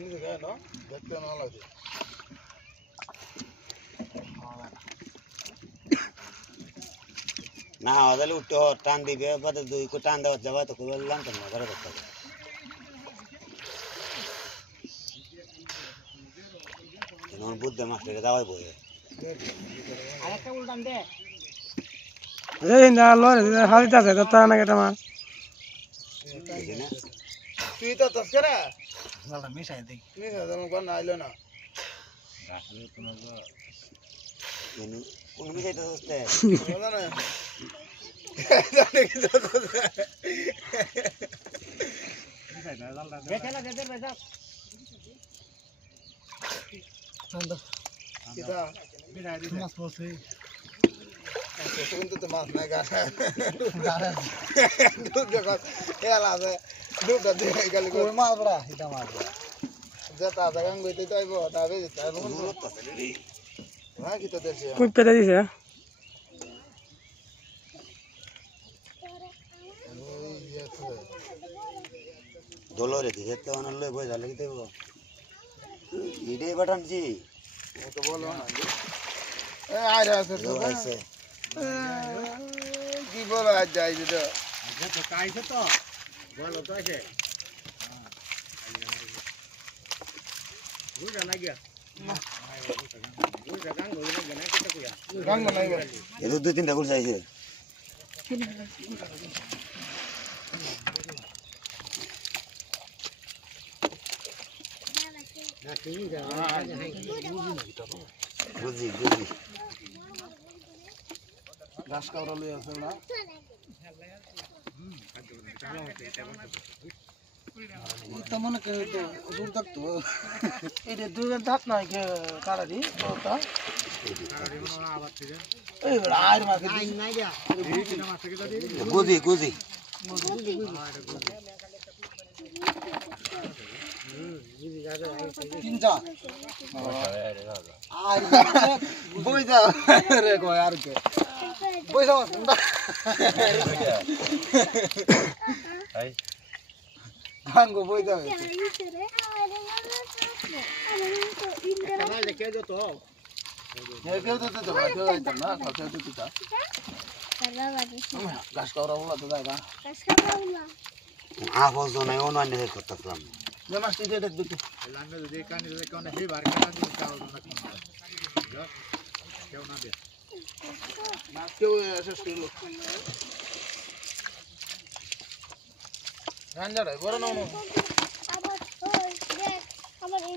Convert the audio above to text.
নিচে গায়ে না দেখতে না লাগে না ওদের উঠো টান দিবে বাদে দুই কো টান দেওয়া যাবে তো কই বললাম তো ঘরে করতে হবে এখন বুদ্ধে মাস্টারে দাওয়াই বয়ে এই না লরে তো তা না কেটা মা দেখি না তুই তো তস্করা নালটা মিশাই দেখি। মিশা যেমন কোন আইলো না। কোন কোন মিশাইতে হচ্ছে বলো না। জানে কি তো কিটা মাছ পড়ছে কিন্তু তো মাছ নাই গাছে দুধ যখন এলা আছে। দুধটা দিয়ে গেল কই এটা মাছ বড়া। যেটা জাগান গইতে তাইব তাবে তাইব হ্যাঁ কি তো দেশে। কই পেতে দিছে দোলরে দিছে তো অন বই জালে কি দেব ইডে বাটান জি ও তো বলো না। এ আরে আছে তো আছে। কি বলো আজ যাই তো। তো কাইছে তো। বলো তো আছে দুই তিনটা গুল চাইছে ঘাস কাউরা লই আছে না মনে তো দূর থাকতো এটা দুজন থাক না কারারি আর মাছ আইন গুজি গুজি আর বই যা রে কয় আর কে? বই যা কোনটা গান গো বই যা কেউ তো তো কেউ যাইতাম না কেউ তো দিতা ঘাস কাউরা বলা তো জায়গা আফজ নাই অন্য করতেছিলাম যে মাছটি যেটা দেখি লাঙ্গা যদি কানি যদি কোন হে বার কাটা দিতে চাও না কেউ না দে কেউ শেষ করল গান যাড়াই বড় না আবার ওই দেখ আমার এই